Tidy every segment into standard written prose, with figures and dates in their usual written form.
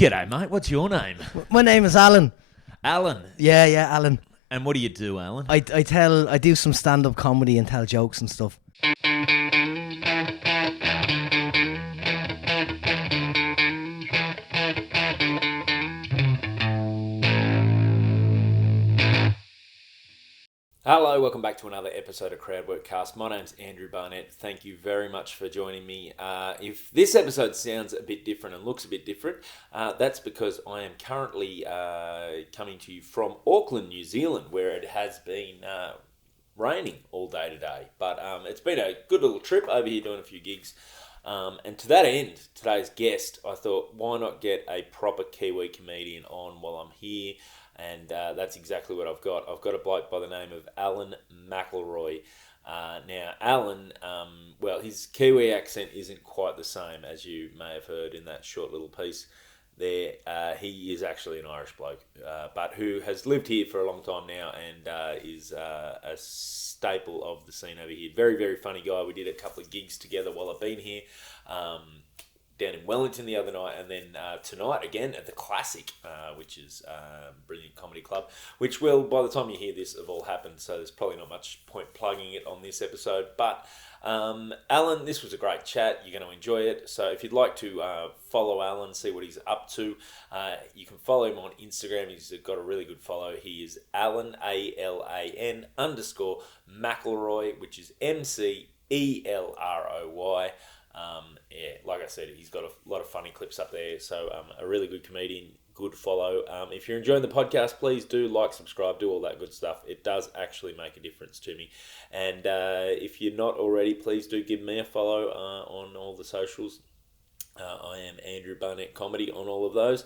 G'day, mate. What's your name? My name is Alan. Alan. Yeah, Alan. And what do you do, Alan? I do some stand-up comedy and tell jokes and stuff. Hello, welcome back to another episode of Crowdworkcast. My name's Andrew Barnett. Thank you very much for joining me. If this episode sounds a bit different and looks a bit different, that's because I am currently coming to you from Auckland, New Zealand, where it has been raining all day today. But it's been a good little trip over here doing a few gigs. And to that end, today's guest, I thought, why not get a proper Kiwi comedian on while I'm here? And that's exactly what I've got. I've got a bloke by the name of Alan McElroy. Now, Alan, well, his Kiwi accent isn't quite the same, as you may have heard in that short little piece there. He is actually an Irish bloke, but who has lived here for a long time now and is a staple of the scene over here. Very, very funny guy. We did a couple of gigs together while I've been here. Down in Wellington the other night, and then tonight again at the Classic, which is a brilliant comedy club, which will, by the time you hear this, have all happened, so there's probably not much point plugging it on this episode. But Alan, this was a great chat. You're going to enjoy it. So if you'd like to follow Alan, see what he's up to, you can follow him on Instagram. He's got a really good follow. He is Alan, ALAN _McElroy, which is McElroy. Yeah, like I said, he's got a lot of funny clips up there, so a really good comedian, good follow. If you're enjoying the podcast, please do like, subscribe, do all that good stuff. It does actually make a difference to me. And if you're not already, please do give me a follow on all the socials. I am Andrew Barnett Comedy on all of those.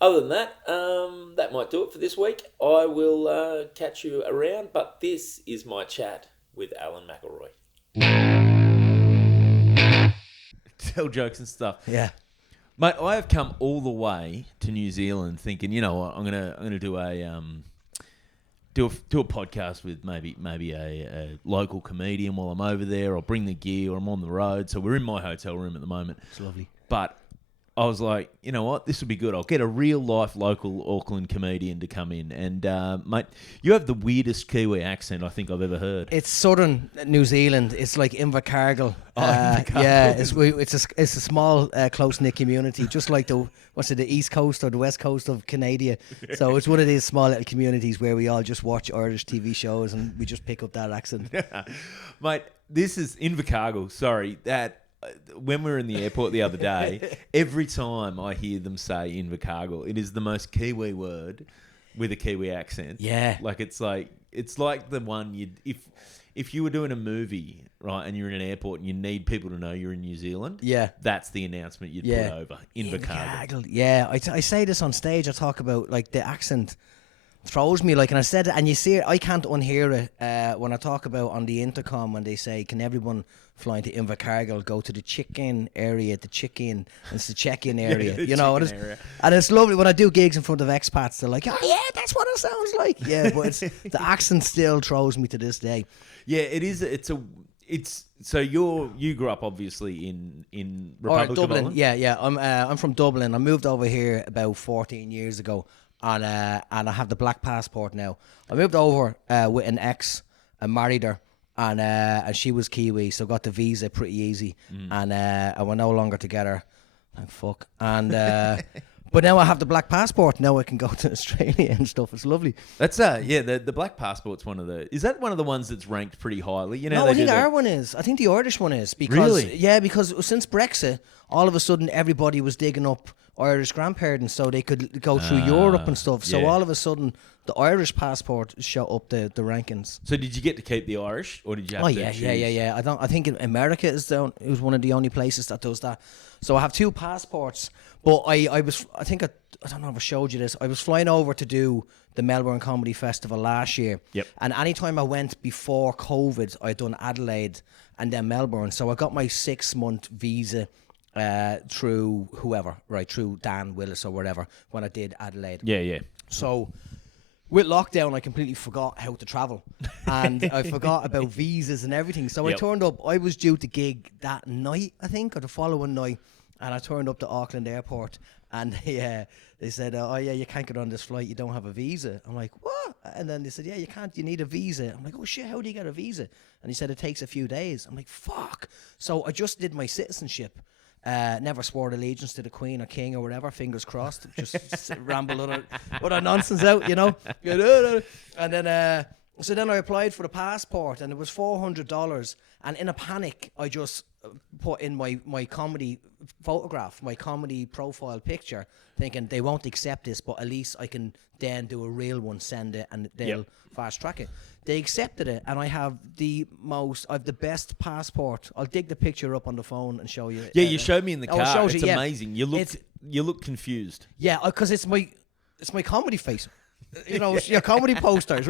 Other than that, that might do it for this week. I will catch you around, but this is my chat with Alan McElroy. Tell jokes and stuff. Yeah, mate. I have come all the way to New Zealand thinking, you know what, I'm gonna do a podcast with maybe a local comedian while I'm over there. I'll bring the gear, or I'm on the road. So we're in my hotel room at the moment. it's lovely. But I was like, you know what, this would be good. I'll get a real life local Auckland comedian to come in. And mate, you have the weirdest Kiwi accent I think I've ever heard. It's southern New Zealand. It's like Invercargill. Invercargill. Yeah, it's a small close knit community, just like the East Coast or the West Coast of Canada. So it's one of these small little communities where we all just watch Irish TV shows and we just pick up that accent. Mate, this is Invercargill. Sorry, that. When we were in the airport the other day, every time I hear them say Invercargill, it is the most Kiwi word with a Kiwi accent. Yeah. Like it's like the one if you were doing a movie, right, and you're in an airport and you need people to know you're in New Zealand, yeah, that's the announcement you'd put over. Invercargill. Yeah, I say this on stage. I talk about like the accent throws me, like, and I said it, and you see it, I can't unhear it when I talk about on the intercom when they say, can everyone flying to Invercargill go to the chicken area, it's the check-in area, you know, area. And it's lovely when I do gigs in front of expats. They're like, oh yeah, that's what it sounds like. Yeah, but the accent still throws me to this day. Yeah, it is. So you grew up obviously in Republic of Dublin. Ireland? Yeah. I'm from Dublin. I moved over here about 14 years ago. And I have the black passport now. I moved over with an ex and married her, and she was Kiwi, so got the visa pretty easy. And we're no longer together, thank fuck. And but now I have the black passport. Now I can go to Australia and stuff. It's lovely. That's the black passport's is that one of the ones that's ranked pretty highly? You know, no, I think our one is. I think the Irish one is because really? Yeah, because since Brexit, all of a sudden everybody was digging up Irish grandparents so they could go through Europe and stuff. So all of a sudden, the Irish passport shot up the rankings. So did you get to keep the Irish, or did you have to choose? Yeah. I think in America it was one of the only places that does that. So I have two passports, but I don't know if I showed you this. I was flying over to do the Melbourne Comedy Festival last year. Yep. And anytime I went before COVID, I'd done Adelaide and then Melbourne. So I got my 6-month visa through whoever, right, through Dan Willis or whatever, when I did Adelaide. Yeah. So with lockdown, I completely forgot how to travel, and I forgot about visas and everything. So I turned up. I was due to gig that night, I think, or the following night, And I turned up to Auckland Airport, and they said, "Oh yeah, you can't get on this flight. You don't have a visa." I'm like, "What?" And then they said, "Yeah, you can't. You need a visa." I'm like, "Oh shit, how do you get a visa?" And he said it takes a few days. I'm like, "Fuck!" So I just did my citizenship. Never swore allegiance to the Queen or King or whatever. Fingers crossed. Just ramble other nonsense out, you know. And then. So then I applied for the passport, and it was $400. And in a panic, I just put in my comedy photograph, my comedy profile picture, thinking they won't accept this, but at least I can then do a real one, send it, and they'll fast track it. They accepted it, and I have the best passport. I'll dig the picture up on the phone and show you. Yeah, you showed me in the car. It's amazing. Yeah. You look confused. Yeah, because it's my comedy face. You know, your comedy posters,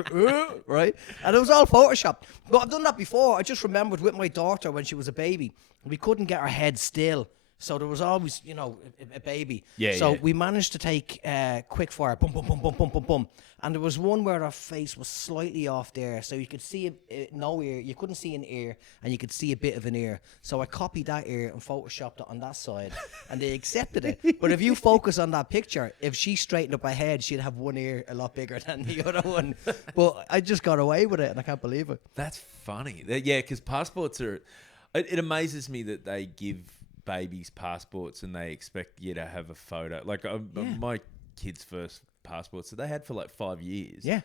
right? And it was all Photoshop. But I've done that before. I just remembered with my daughter when she was a baby, we couldn't get her head still. So there was always, you know, a baby. So we managed to take quick fire, boom, boom, boom, boom, boom, boom, boom. And there was one where her face was slightly off there. So you could see no ear. You couldn't see an ear, and you could see a bit of an ear. So I copied that ear and photoshopped it on that side, and they accepted it. But if you focus on that picture, if she straightened up her head, she'd have one ear a lot bigger than the other one. But I just got away with it, and I can't believe it. That's funny. Yeah, because passports are... It amazes me that they give babies passports and they expect you to have a photo. Like my kids' first passports that they had for like 5 years. Yeah.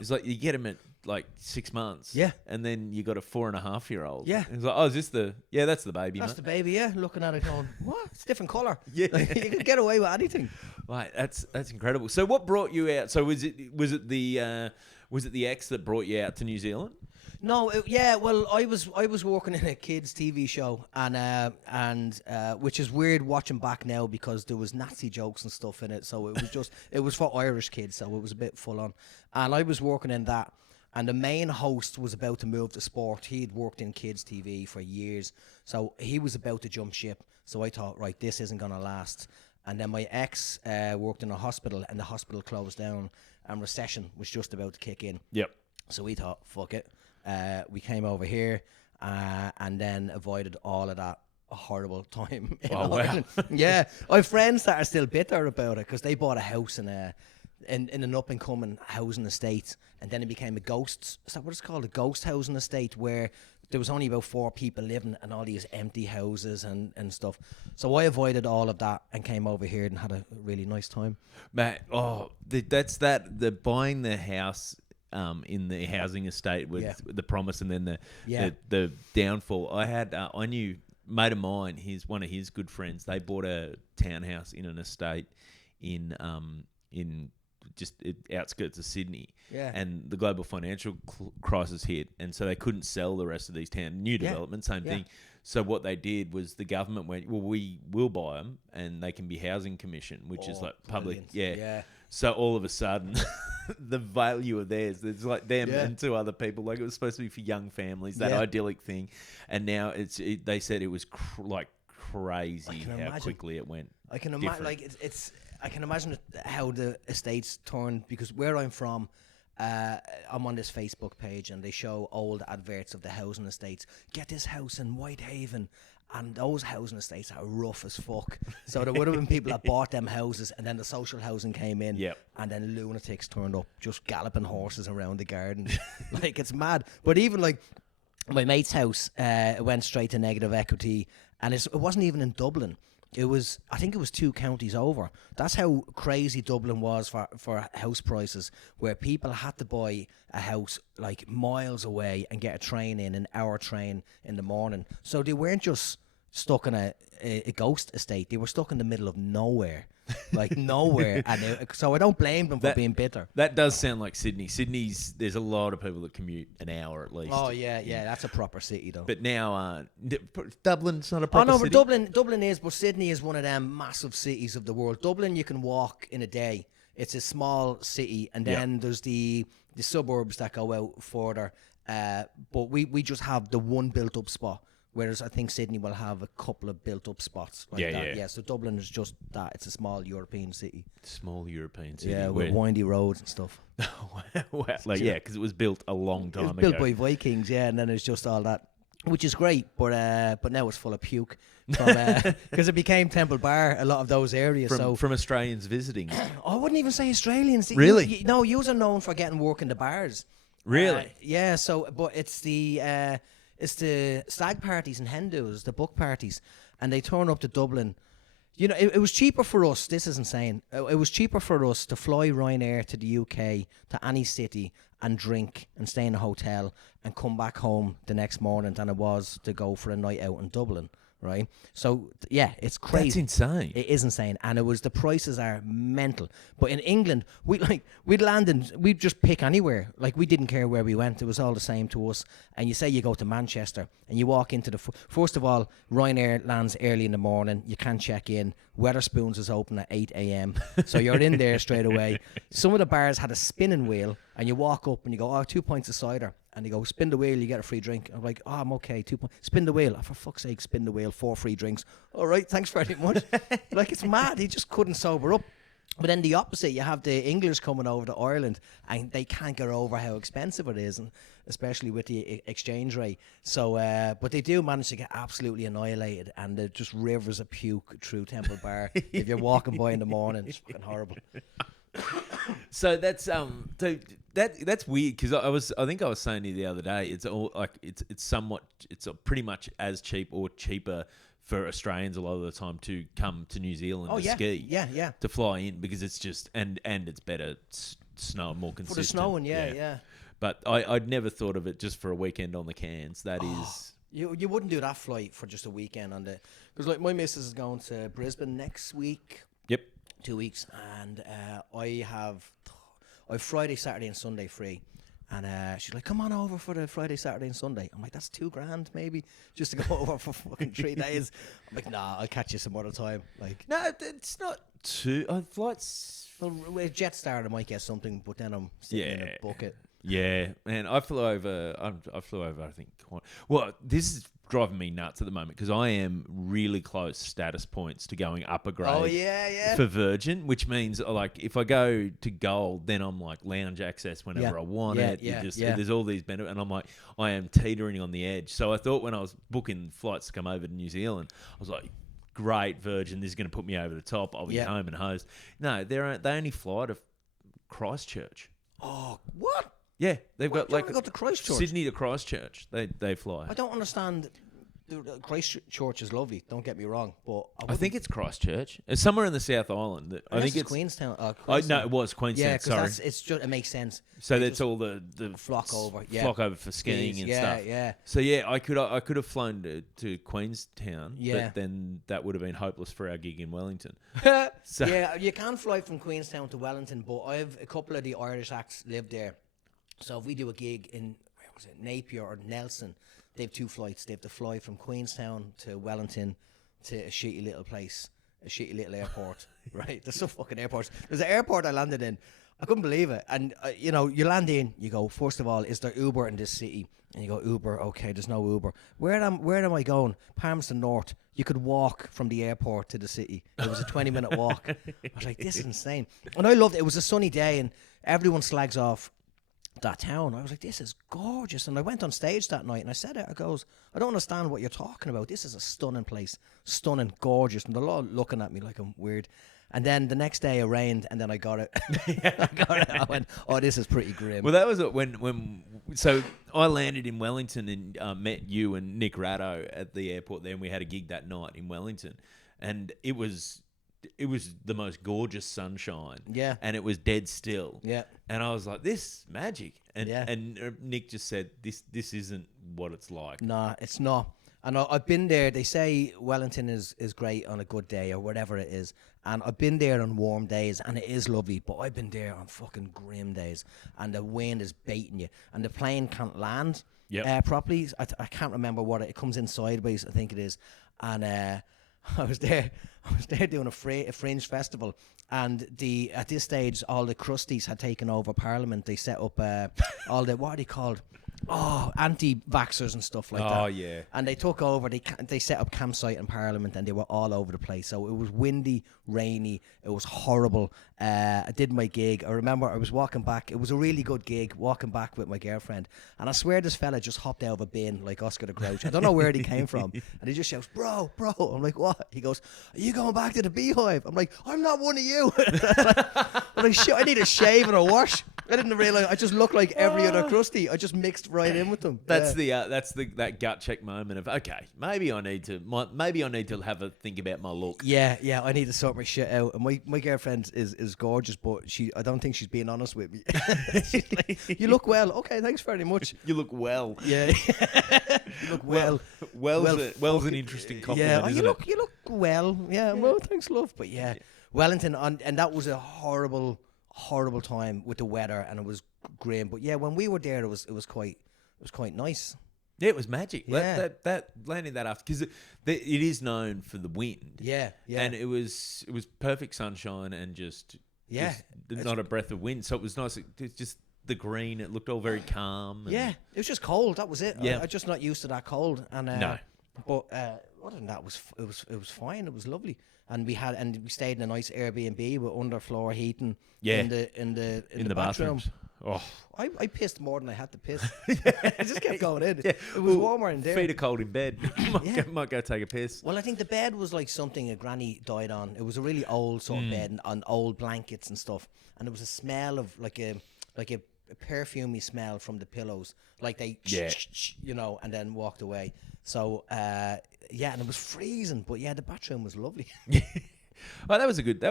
It's like you get them at like 6 months. Yeah. And then you got a 4.5-year-old. Yeah. And it's like, oh, is this the... Yeah, that's the baby, That's mate. the baby, yeah. Looking at it going, what? It's a different colour. Yeah. You can get away with anything. Right, that's incredible. So what brought you out? So was it the ex that brought you out to New Zealand? No, well, I was working in a kids' TV show, and which is weird watching back now because there was Nazi jokes and stuff in it. So it was for Irish kids, so it was a bit full on. And I was working in that, and the main host was about to move to sport. He'd worked in kids' TV for years, so he was about to jump ship. So I thought, right, this isn't gonna last. And then my ex worked in a hospital, and the hospital closed down, and recession was just about to kick in. Yep. So we thought, fuck it. We came over here and then avoided all of that horrible time in Ireland. Yeah, I have friends that are still bitter about it because they bought a house in an up-and-coming housing estate, and then it became a ghost... Is that what it's called? A ghost housing estate, where there was only about 4 people living and all these empty houses and stuff. So I avoided all of that and came over here and had a really nice time. Mate, the buying the house... in the housing estate with the promise and then the downfall. I knew mate of mine, one of his good friends, they bought a townhouse in an estate in just outskirts of Sydney. Yeah. And the global financial crisis hit, and so they couldn't sell the rest of these new developments, same thing. So what they did was the government went, well, we will buy them and they can be housing commission, which is like public. Yeah. So all of a sudden, the value of theirs, it's like them and 2 other people. Like it was supposed to be for young families, that idyllic thing. And now they said it was crazy how quickly it went. I can imagine, I can imagine how the estates turned, because where I'm from, I'm on this Facebook page and they show old adverts of the housing estates. Get this house in Whitehaven. And those housing estates are rough as fuck. So there would have been people that bought them houses, and then the social housing came in, and then lunatics turned up, just galloping horses around the garden. Like, it's mad. But even like my mate's house went straight to negative equity, and it wasn't even in Dublin. I think it was 2 counties over. That's how crazy Dublin was for house prices, where people had to buy a house like miles away and get a train in, an hour train in the morning. So they weren't just stuck in a ghost estate. They were stuck in the middle of nowhere. Like nowhere. And so I don't blame them for being bitter. That does sound like Sydney. There's a lot of people that commute an hour at least. Oh yeah, that's a proper city though. But now Dublin's not a proper city. Oh no, but Dublin is, but Sydney is one of them massive cities of the world. Dublin you can walk in a day. It's a small city, and then there's the suburbs that go out further. But we just have the one built up spot. Whereas I think Sydney will have a couple of built-up spots like that. Yeah, so Dublin is just that. It's a small European city. Small European city. Yeah, with windy roads and stuff. Because it was built a long time ago. It was built by Vikings, and then it's just all that which is great, but now it's full of puke because it became Temple Bar. A lot of those areas. From Australians visiting. I wouldn't even say Australians. Really? No, yous are known for getting work in the bars. Really? Yeah. So, but it's the stag parties and hen do's, the book parties, and they turn up to Dublin. You know, it was cheaper for us. This is insane. It was cheaper for us to fly Ryanair to the UK, to any city, and drink and stay in a hotel and come back home the next morning than it was to go for a night out in Dublin, right? So, yeah, it's crazy. That's insane. It is insane. And the prices are mental. But in England, we'd land and we'd just pick anywhere. Like, we didn't care where we went. It was all the same to us. And you say you go to Manchester and you walk into first of all, Ryanair lands early in the morning. You can't check in. Wetherspoons is open at 8 a.m. So you're in there straight away. Some of the bars had a spinning wheel and you walk up and you go, 2 pints of cider. And they go, spin the wheel, you get a free drink. I'm like, I'm okay, 2 points. Spin the wheel. For fuck's sake, spin the wheel, 4 free drinks. All right, thanks very much. Like, it's mad. He just couldn't sober up. But then the opposite, you have the English coming over to Ireland and they can't get over how expensive it is, and especially with the exchange rate. So, but they do manage to get absolutely annihilated, and they're just rivers of puke through Temple Bar if you're walking by in the morning. It's fucking horrible. So that's weird, because I think I was saying to you the other day, it's all like it's pretty much as cheap or cheaper for Australians a lot of the time to come to New Zealand to ski, to fly in, because it's just and it's better snow, more consistent for the snowing, yeah. But I'd never thought of it just for a weekend on the Cairns. That is. You wouldn't do that flight for just a weekend on the, because like my missus is going to Brisbane next week. Yep. 2 weeks, and I have Friday, Saturday, and Sunday free. And she's like, come on over for the Friday, Saturday, and Sunday. I'm like, that's $2,000 maybe just to go over for fucking 3 days. I'm like, nah, I'll catch you some other time. Like, no, it's not too. Flights. Well, with Jetstar, I might get something, but then I'm sitting in a bucket. Yeah, man, I flew over. I think. Well, this is driving me nuts at the moment because I am really close status points to going up a grade. Oh yeah. For Virgin, which means like if I go to Gold, then I'm like lounge access whenever I want it. There's all these benefits, and I'm like, I am teetering on the edge. So I thought when I was booking flights to come over to New Zealand, I was like, great, Virgin, this is going to put me over the top. I'll be home and hosed. No, they only fly to Christchurch. Oh, what? Yeah, they've got like to Christchurch. Sydney to Christchurch. They fly. I don't understand. Christchurch is lovely. Don't get me wrong, but I think it's Christchurch. It's somewhere in the South Island. I think it's Queenstown. No, it was Queenstown. Yeah, because it's just it makes sense. So that's all the flock over, for skiing and stuff. Yeah. So I could have flown to Queenstown, but then that would have been hopeless for our gig in Wellington. Yeah, you can fly from Queenstown to Wellington, but I've a couple of the Irish acts live there. So if we do a gig in Napier or Nelson, they have 2 flights. They have to fly from Queenstown to Wellington to a shitty little place, a shitty little airport, right? There's some fucking airports. There's an airport I landed in. I couldn't believe it. And, you land in, you go, first of all, is there Uber in this city? And you go, Uber, okay, there's no Uber. Where am I going? Palmerston North. You could walk from the airport to the city. It was a 20-minute walk. I was like, this is insane. And I loved it. It was a sunny day and everyone slags off that town. I was like, this is gorgeous. And I went on stage that night and I said it. I goes, I don't understand what you're talking about. This is a stunning place. Stunning, gorgeous. And they're all looking at me like I'm weird. And then the next day it rained and then I got it. I went, oh, this is pretty grim. Well, that was so I landed in Wellington and met you and Nick Ratto at the airport there, and we had a gig that night in Wellington. And it was the most gorgeous sunshine. Yeah. And it was dead still. Yeah. And I was like, this magic. And Nick just said, this isn't what it's like. Nah, it's not. And I've been there. They say Wellington is great on a good day or whatever it is. And I've been there on warm days and it is lovely. But I've been there on fucking grim days. And the wind is baiting you. And the plane can't land properly. I can't remember what it comes in sideways, I think it is. And I was there doing a fringe festival, and at this stage all the crusties had taken over Parliament. They set up all the, what are they called? anti-vaxxers and stuff like that. Oh, yeah. And they took over. They set up campsite in Parliament, and they were all over the place. So it was windy, rainy. It was horrible. I did my gig. I remember I was walking back. It was a really good gig, walking back with my girlfriend. And I swear this fella just hopped out of a bin like Oscar the Grouch. I don't know where he came from. And he just shouts, bro. I'm like, what? He goes, are you going back to the Beehive? I'm like, I'm not one of you. I'm like, shit, I need a shave and a wash. I didn't realise. I just looked like every other crusty. I just mixed right in with them. That's that gut check moment of, okay, maybe I need to have a think about my look. Yeah, I need to sort my shit out. And my girlfriend is gorgeous, but I don't think she's being honest with me. She's like, you look well. Okay, thanks very much. You look well. Yeah, you look well. Well's an interesting compliment. Yeah, isn't you look well. Yeah, well, thanks, love. But yeah, Wellington, and that was a horrible time with the weather, and it was grim. But yeah, when we were there, it was quite nice. Yeah, it was magic. Yeah. That landing that after, because it is known for the wind. Yeah. And it was perfect sunshine and just not a breath of wind. So it was nice. It's just the green. It looked all very calm. And it was just cold. That was it. Yeah. I'm just not used to that cold. And no. But other than that, it was fine. It was lovely. And we stayed in a nice Airbnb with underfloor heating. Yeah. In the bathroom. bathrooms. Oh, I pissed more than I had to piss. I just kept going in. Yeah. It was warmer in there. Feet are cold in bed. might go take a piss. Well, I think the bed was like something a granny died on. It was a really old sort of bed, and on old blankets and stuff. And there was a smell of like a perfumey smell from the pillows, like they and then walked away. So and it was freezing, but the bathroom was lovely. Oh, that was a good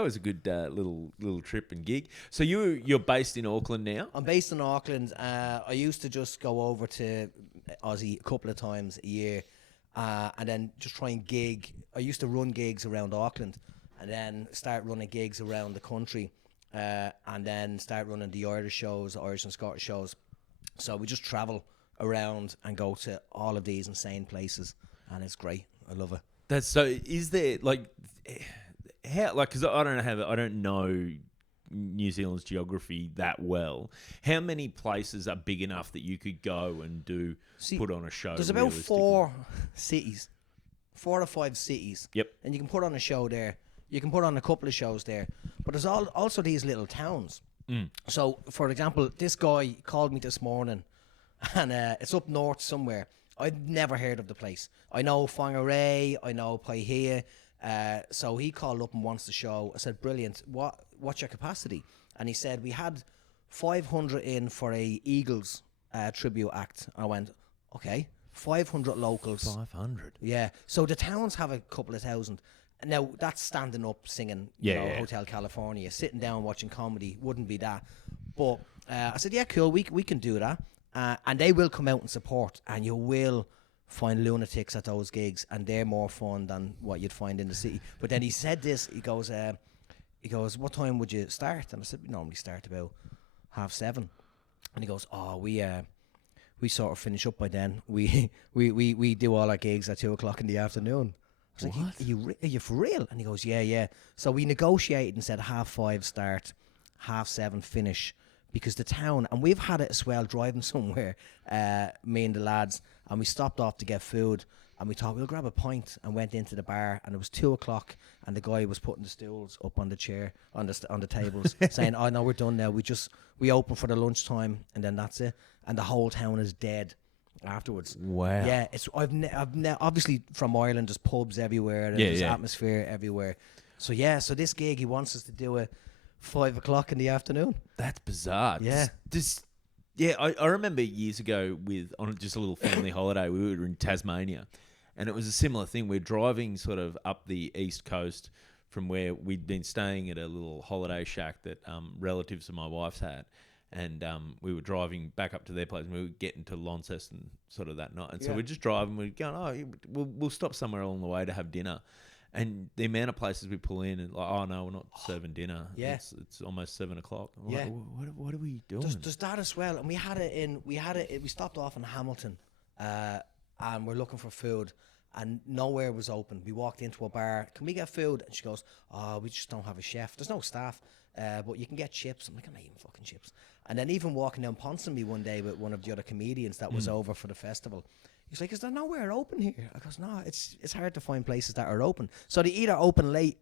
little trip and gig. So you're based in Auckland now? I'm based in Auckland. I used to just go over to Aussie a couple of times a year, and then just try and gig. I used to run gigs around Auckland, and then start running gigs around the country, and then start running the Irish and Scottish shows. So we just travel around and go to all of these insane places, and it's great. I love it. That's so. Is there because I don't know New Zealand's geography that well. How many places are big enough that you could go and put on a show? There's about 4 to 5 cities. Yep. And you can put on a show there. You can put on a couple of shows there. But there's also these little towns. So, for example, this guy called me this morning, and it's up north somewhere. I'd never heard of the place. I know Whangarei, I know Paihia. So he called up and wants the show. I said, brilliant. What's your capacity? And he said, we had 500 in for a Eagles tribute act. I went, okay, 500 locals. 500? Yeah. So the towns have a couple of thousand. Now, that's standing up singing, Hotel California. Sitting down watching comedy wouldn't be that. But I said, yeah, cool, we can do that. And they will come out and support, and you will find lunatics at those gigs, and they're more fun than what you'd find in the city. But then he said this, he goes, what time would you start? And I said, we normally start about 7:30. And he goes, we sort of finish up by then. We do all our gigs at 2:00 in the afternoon. I was like, are you for real? And he goes, yeah. So we negotiated and said 5:30 start, 7:30 finish. Because the town, and we've had it as well, driving somewhere, me and the lads, and we stopped off to get food, and we thought we'll grab a pint, and went into the bar, and it was 2:00, and the guy was putting the stools up on the chair, on the tables, saying, "Oh no, we're done now. We open for the lunchtime, and then that's it." And the whole town is dead afterwards. Wow. Yeah, it's obviously from Ireland, there's pubs everywhere, and there's atmosphere everywhere. So so this gig, he wants us to do it 5:00 in the afternoon. That's bizarre. Yeah. I remember years ago on just a little family holiday, we were in Tasmania, and it was a similar thing. We're driving sort of up the east coast from where we'd been staying at a little holiday shack that relatives of my wife's had, and we were driving back up to their place, and we were getting to Launceston sort of that night. And so we're just driving, we're going, we'll stop somewhere along the way to have dinner. And the amount of places we pull in, and like, oh no, we're not serving dinner. Yeah, it's almost 7:00. Yeah, like, what are we doing? There's that as well. And we stopped off in Hamilton, and we're looking for food, and nowhere was open. We walked into a bar. Can we get food? And she goes, oh, we just don't have a chef. There's no staff. but you can get chips. I'm like, I'm not eating fucking chips. And then even walking down Ponsonby one day with one of the other comedians that was over for the festival, he's like, is there nowhere open here? I goes, no, it's hard to find places that are open. So they either open late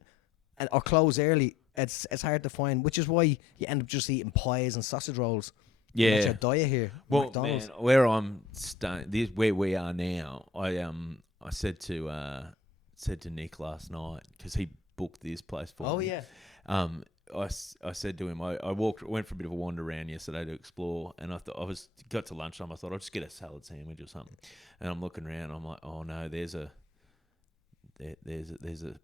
or close early. It's hard to find, which is why you end up just eating pies and sausage rolls. Yeah, that's your diet here. Well, McDonald's. man, where I'm staying, where we are now, I said to Nick last night, because he booked this place for me. Oh yeah. I said to him, I went for a bit of a wander around yesterday to explore, and I thought got to lunchtime. I thought I'll just get a salad sandwich or something, and I'm looking around. I'm like, oh no, there's a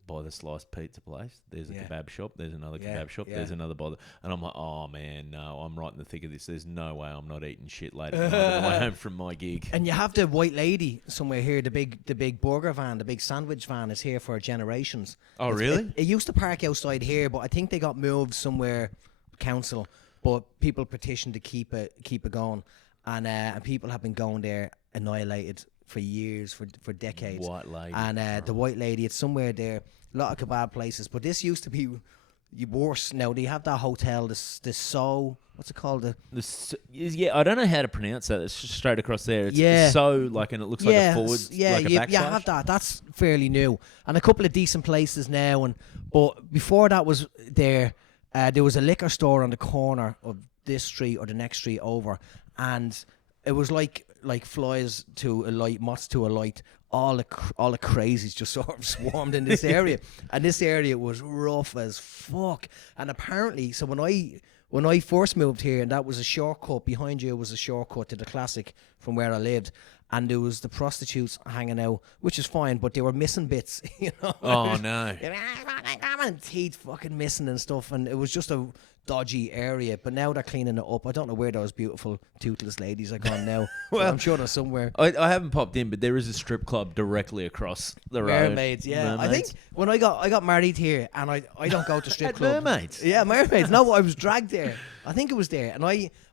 by the sliced pizza place. There's a kebab shop. There's another kebab shop. There's another by the, and I'm like, oh man, no, I'm right in the thick of this. There's no way I'm not eating shit later on the way home from my gig. And you have the white lady somewhere here. The big burger van, the big sandwich van is here for generations. Oh really? It used to park outside here, but I think they got moved somewhere, council. But people petitioned to keep it going, and people have been going there annihilated for years, for decades. White lady. And the white lady, it's somewhere there. A lot of kebab places. But this used to be worse. Now, they have that hotel, this what's it called? I don't know how to pronounce that. It's just straight across there. It's and it looks like a forward, like a backslash. Yeah, have that. That's fairly new. And a couple of decent places now. But before that was there was a liquor store on the corner of this street or the next street over. And it was like flies to a light, moths to a light. All the crazies just sort of swarmed in this area, and this area was rough as fuck. And apparently, so when I first moved here, and that was a shortcut behind you, was a shortcut to the Classic from where I lived, and there was the prostitutes hanging out, which is fine, but they were missing bits, you know. Oh no! And teeth fucking missing and stuff, and it was just a dodgy area. But now they're cleaning it up. I don't know where those beautiful toothless ladies are gone now. Well, I'm sure they're somewhere. I haven't popped in, but there is a strip club directly across the road. Mermaids, yeah. Mermaids. I think when I got married here, and I don't go to strip clubs. Mermaids? Yeah, Mermaids. No, I was dragged there. I think it was there, and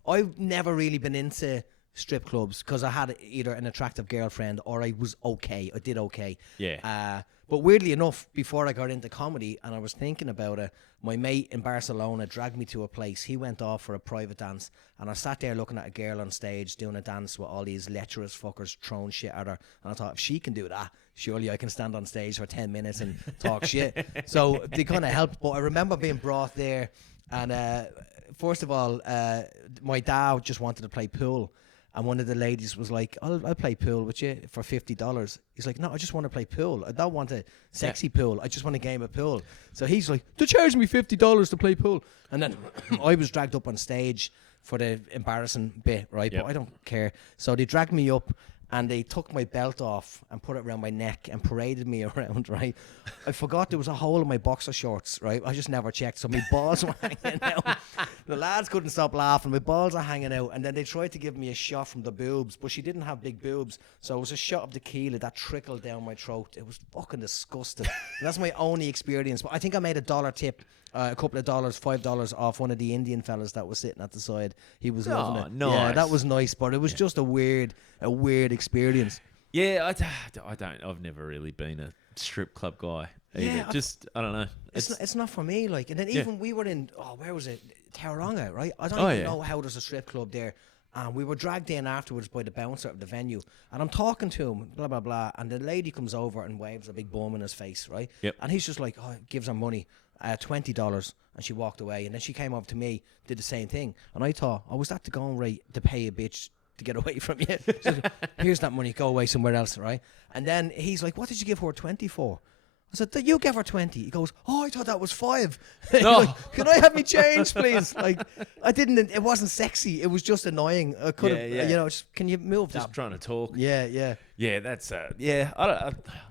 I've never really been into strip clubs because I had either an attractive girlfriend or I was okay. I did okay. Yeah. But weirdly enough, before I got into comedy and I was thinking about it, my mate in Barcelona dragged me to a place. He went off for a private dance, and I sat there looking at a girl on stage doing a dance with all these lecherous fuckers throwing shit at her. And I thought, if she can do that, surely I can stand on stage for 10 minutes and talk shit. So they kind of helped. But I remember being brought there, and first of all, my dad just wanted to play pool. And one of the ladies was like, I'll play pool with you for $50. He's like, no, I just want to play pool. I don't want a sexy pool. I just want a game of pool. So he's like, they charged me $50 to play pool. And then I was dragged up on stage for the embarrassing bit, right? But I don't care. So they dragged me up and they took my belt off and put it around my neck and paraded me around, right? I forgot there was a hole in my boxer shorts, right? I just never checked. So my balls were hanging out. The lads couldn't stop laughing. My balls are hanging out. And then they tried to give me a shot from the boobs, but she didn't have big boobs. So it was a shot of tequila that trickled down my throat. It was fucking disgusting. And that's my only experience. But I think I made $1 tip, a couple of dollars, $5 off one of the Indian fellas that was sitting at the side. He was loving it. Nice. Yeah, that was nice, but it was just a weird experience. Yeah, I don't. I've never really been a strip club guy either. Yeah, I don't know. It's not for me. Like, and then even we were in where was it? Tauranga, right? I don't even know how there's a strip club there. And we were dragged in afterwards by the bouncer of the venue. And I'm talking to him, blah, blah, blah. And the lady comes over and waves a big bum in his face, right? Yep. And he's just like, gives her money, $20. And she walked away. And then she came over to me, did the same thing. And I thought, was that the going rate to pay a bitch to get away from you? So, here's that money, go away somewhere else, right? And then he's like, what did you give her 20 for? I said, you gave her 20. He goes, I thought that was 5. No. Like, can I have me change, please? Like, it wasn't sexy. It was just annoying. I could have, can you move that? Just trying to talk. Yeah. Yeah, that's, I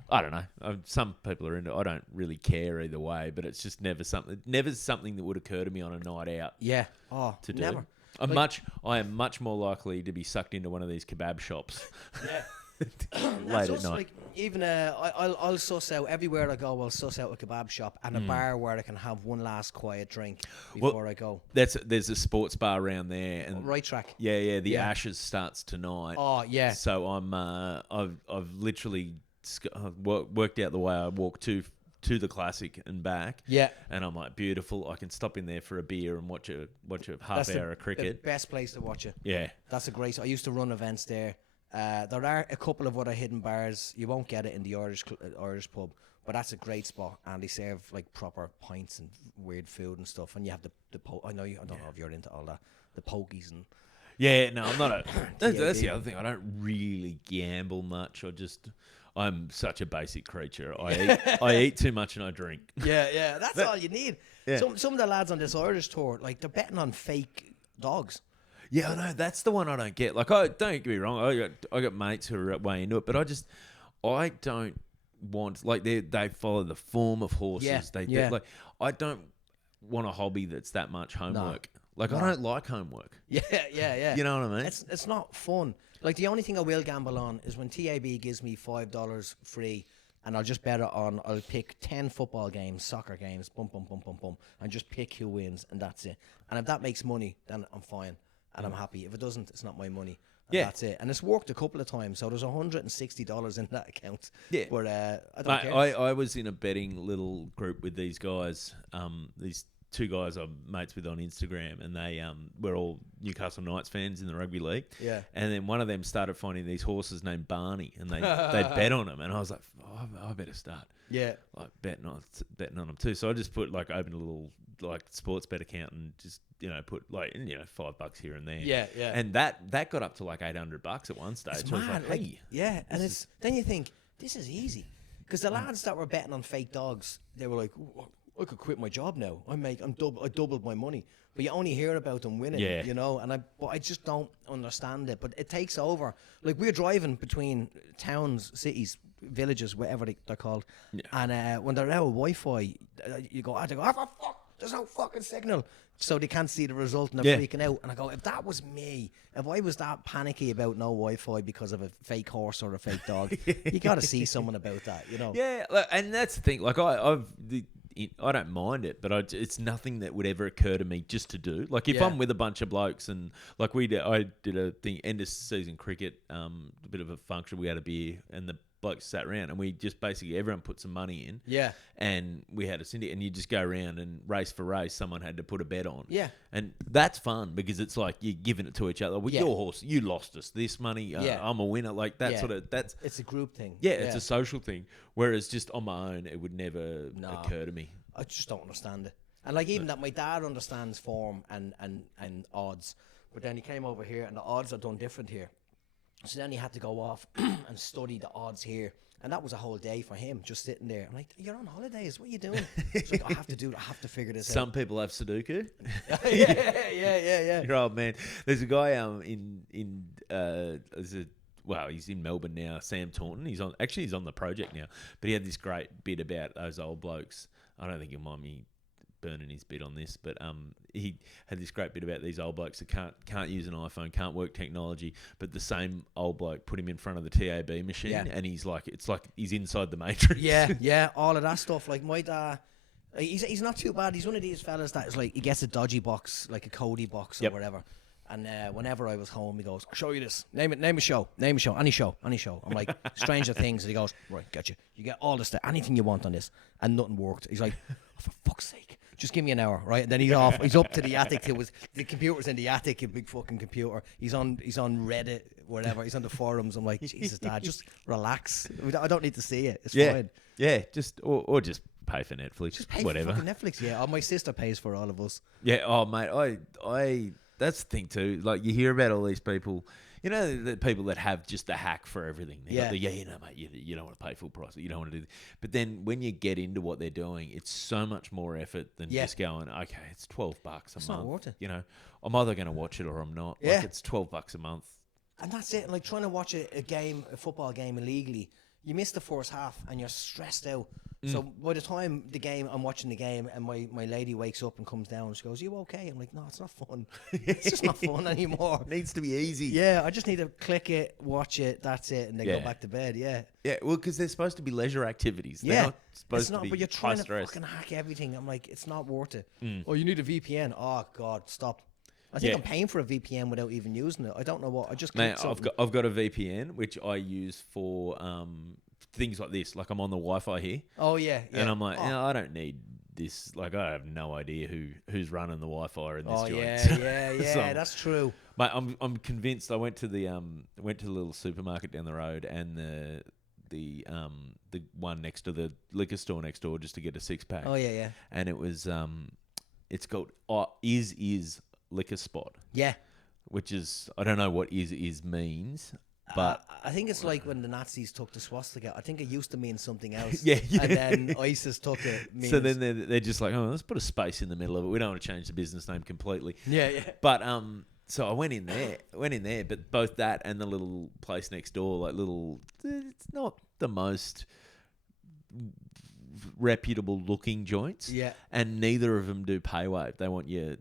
don't know. Some people are into it. I don't really care either way, but it's just never something that would occur to me on a night out. Yeah. Oh, to do. Never. I am much more likely to be sucked into one of these kebab shops. Yeah. Late at night. Like, even I'll suss out everywhere I go. I'll suss out a kebab shop and a bar where I can have one last quiet drink before I go. There's a sports bar around there, and Right Track. Yeah. The Ashes starts tonight. Oh yeah. So I've literally worked out the way I walk to to the classic and back. Yeah. And I'm like, beautiful. I can stop in there for a beer and watch a half hour of cricket. The best place to watch it. Yeah. That's a great. I used to run events there. There are a couple of other hidden bars. You won't get it in the Irish pub, but that's a great spot, and they serve like proper pints and weird food and stuff. And you have the I don't know if you're into all that, the pokies and. Yeah, no, I'm not that's the other thing. I don't really gamble much. I'm such a basic creature. I eat too much and I drink. Yeah, that's all you need. Yeah. Some of the lads on this Irish tour, like they're betting on fake dogs. Yeah, I know. That's the one I don't get. Like, don't get me wrong. I got mates who are way into it, but I don't want, like, they follow the form of horses. Yeah. Like, I don't want a hobby that's that much homework. I don't like homework. Yeah. You know what I mean? It's not fun. Like, the only thing I will gamble on is when TAB gives me $5 free, and I'll just bet it on. I'll pick 10 football games, soccer games, boom, and just pick who wins, and that's it. And if that makes money, then I'm fine and I'm happy. If it doesn't, it's not my money. And that's it. And it's worked a couple of times, so there's $160 in that account. Yeah, but I don't care. I was in a betting little group with these guys. These two guys I'm mates with on Instagram, and they were all Newcastle Knights fans in the rugby league. Yeah. And then one of them started finding these horses named Barney, and they bet on them, and I was like, I better start. Yeah. Like betting on them too. So I just opened a little like sports bet account and just put like $5 here and there. Yeah. And that got up to like $800 at one stage. It's I was mad. like, hey, and then you think this is easy because the lads that were betting on fake dogs, they were like, I could quit my job now. I doubled my money, but you only hear about them winning, but I just don't understand it. But it takes over. Like, we're driving between towns, cities, villages, whatever they're called, and when they're out of Wi-Fi, you go, oh, for fuck, there's no fucking signal, so they can't see the result and they're freaking out. And I go, if that was me, if I was that panicky about no Wi-Fi because of a fake horse or a fake dog, you got to see someone about that, Yeah, and that's the thing. Like, I don't mind it, but it's nothing that would ever occur to me just to do. Like, if I'm with a bunch of blokes and like I did a thing, end of season cricket, a bit of a function. We had a beer and the blokes sat around and we just basically everyone put some money in. Yeah. And we had a syndicate, and you just go around and race for race. Someone had to put a bet on. Yeah. And that's fun because it's like you're giving it to each other. Well, your horse, you lost us this money. I'm a winner. Like that sort of it's a group thing. Yeah, it's a social thing. Whereas just on my own, it would never occur to me. I just don't understand it. And like, even that my dad understands form and odds, but then he came over here and the odds are done different here. So then he had to go off and study the odds here. And that was a whole day for him, just sitting there. I'm like, you're on holidays. What are you doing? He's like, I have to figure this out. Some people have Sudoku. Yeah. Your old man. There's a guy he's in Melbourne now, Sam Taunton. He's on the project now. But he had this great bit about those old blokes. I don't think he'll mind me burning his bit on this, but he had this great bit about these old blokes that can't use an iPhone, can't work technology, but the same old bloke put him in front of the TAB machine, and he's like, it's like he's inside the Matrix. Yeah, all of that stuff. Like, my dad, he's not too bad. He's one of these fellas that is like, he gets a dodgy box, like a Cody box or whatever. And whenever I was home, he goes, I'll show you this. Name a show, any show. I'm like, Stranger Things. And he goes, right, got you. You get all this stuff, anything you want on this. And nothing worked. He's like, oh, for fuck's sake, just give me an hour, right? And then he's off. He's up to the attic. The computer's in the attic, a big fucking computer. He's on Reddit, whatever. He's on the forums. I'm like, Jesus, Dad, just relax. I don't need to see it. It's fine. Yeah, just or just pay for Netflix. Just pay whatever. for Netflix, yeah. My sister pays for all of us. Yeah, oh, mate, I that's the thing too. Like, you hear about all these people, the people that have just a hack for everything. Mate, you don't want to pay full price. You don't want to do that. But then when you get into what they're doing, it's so much more effort than just going, okay, it's $12 a month. It's not worth it. I'm either going to watch it or I'm not. Yeah. Like, it's $12 a month. And that's it. Like, trying to watch a football game illegally, you miss the first half and you're stressed out. So by the time I'm watching the game and my lady wakes up and comes down, she goes, "You okay?" I'm like, "No, it's not fun. It's just not fun anymore. It needs to be easy." Yeah, I just need to click it, watch it, that's it, and then go back to bed. Yeah. Yeah, well, because they're supposed to be leisure activities. They're not supposed to be but you're trying to stress. fucking hack everything. I'm like, it's not worth it. Oh, you need a VPN. Oh God, stop. I think I'm paying for a VPN without even using it. I don't know what. I just I've got a VPN which I use for things like this. Like I'm on the Wi-Fi here, Oh yeah. and I'm like, I don't need this. Like I have no idea who's running the Wi-Fi in this Oh joint. yeah. So, That's true. mate, I'm convinced. I went to the little supermarket down the road and the one next to the liquor store next door just to get a 6-pack. Oh yeah. And it was it's called is Liquor Spot. Yeah. Which is, I don't know what is means, but I think it's like when the Nazis took the swastika. I think it used to mean something else. Yeah. And then ISIS took it. So then they're just like, oh, let's put a space in the middle of it. We don't want to change the business name completely. Yeah. But so I went in there, but both that and the little place next door, like it's not the most reputable looking joints. Yeah. And neither of them do pay wave. They want you.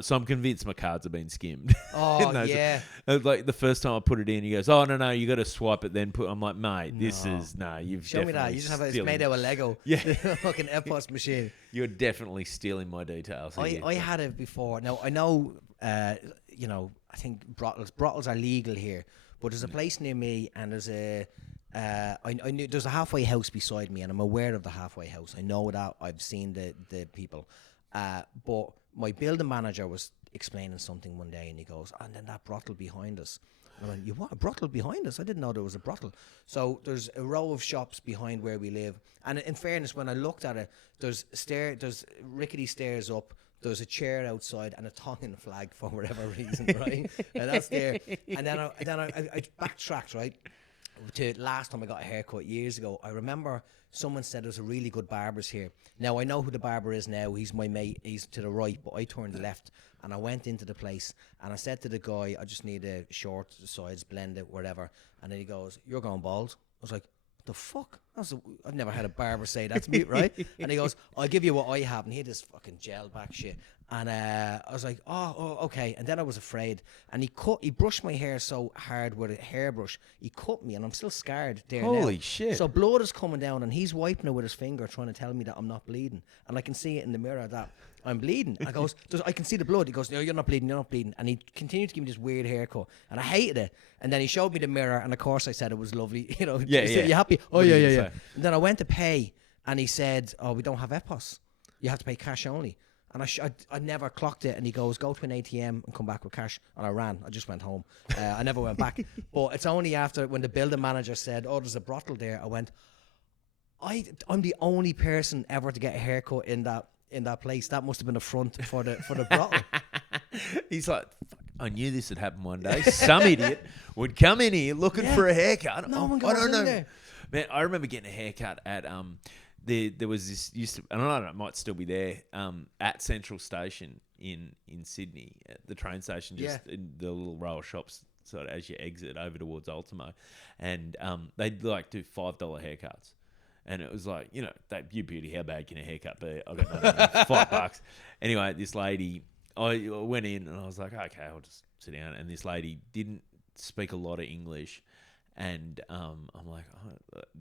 So I'm convinced my cards have been skimmed. Oh, yeah. Like the first time I put it in, he goes, oh, no, you got to swipe it, then put. I'm like, mate, this is, you've Show me that. You just have it. It's made out of Lego. Yeah. The fucking EPOS machine. You're definitely stealing my details. I had it before. Now, I know, I think brothels are legal here, but there's a place near me and there's I knew there's a halfway house beside me and I'm aware of the halfway house. I know that. I've seen the people. But my building manager was explaining something one day and he goes, and then that brothel behind us. And I went, you what, a brothel behind us? I didn't know there was a brothel. So there's a row of shops behind where we live. And in fairness, when I looked at it, there's rickety stairs up, there's a chair outside and a Tongan flag for whatever reason, right? And that's there. And then I backtracked, right? To last time I got a haircut years ago. I remember someone said there's a really good barber's here. Now I know who the barber is now. He's my mate. He's to the right, but I turned left and I went into the place and I said to the guy, I just need a short sides, blend it, whatever. And then he goes, you're going bald. I was like, what the fuck? I've never had a barber say that to me, right? And he goes, I'll give you what I have. And he had this fucking gel back shit. And I was like, oh, okay. And then I was afraid. And he brushed my hair so hard with a hairbrush. He cut me, and I'm still scarred there now. Holy shit. So blood is coming down, and he's wiping it with his finger, trying to tell me that I'm not bleeding. And I can see it in the mirror that I'm bleeding. I goes, I can see the blood. He goes, no, you're not bleeding. And he continued to give me this weird haircut. And I hated it. And then he showed me the mirror, and of course I said it was lovely. Yeah. You happy? Oh, What did he yeah. say? And then I went to pay, and he said, oh, we don't have EPOS. You have to pay cash only. And I never clocked it. And he goes, go to an ATM and come back with cash. And I ran. I just went home. I never went back. But it's only after when the building manager said, oh, there's a brothel there. I went, I'm the only person ever to get a haircut in that place. That must have been a front for the brothel. He's like, fuck, I knew this would happen one day. Some idiot would come in here looking for a haircut. No one I goes don't know. in there. Man, I remember getting a haircut at there was this I don't know, it might still be there, at Central Station in Sydney, at the train station, just in the little row of shops sort of as you exit over towards Ultimo, and they'd like do $5 haircuts. And it was like, you beauty, how bad can a haircut be? I got nothing, $5. Anyway, this lady, I went in and I was like, okay, I'll just sit down. And this lady didn't speak a lot of English. And I'm like,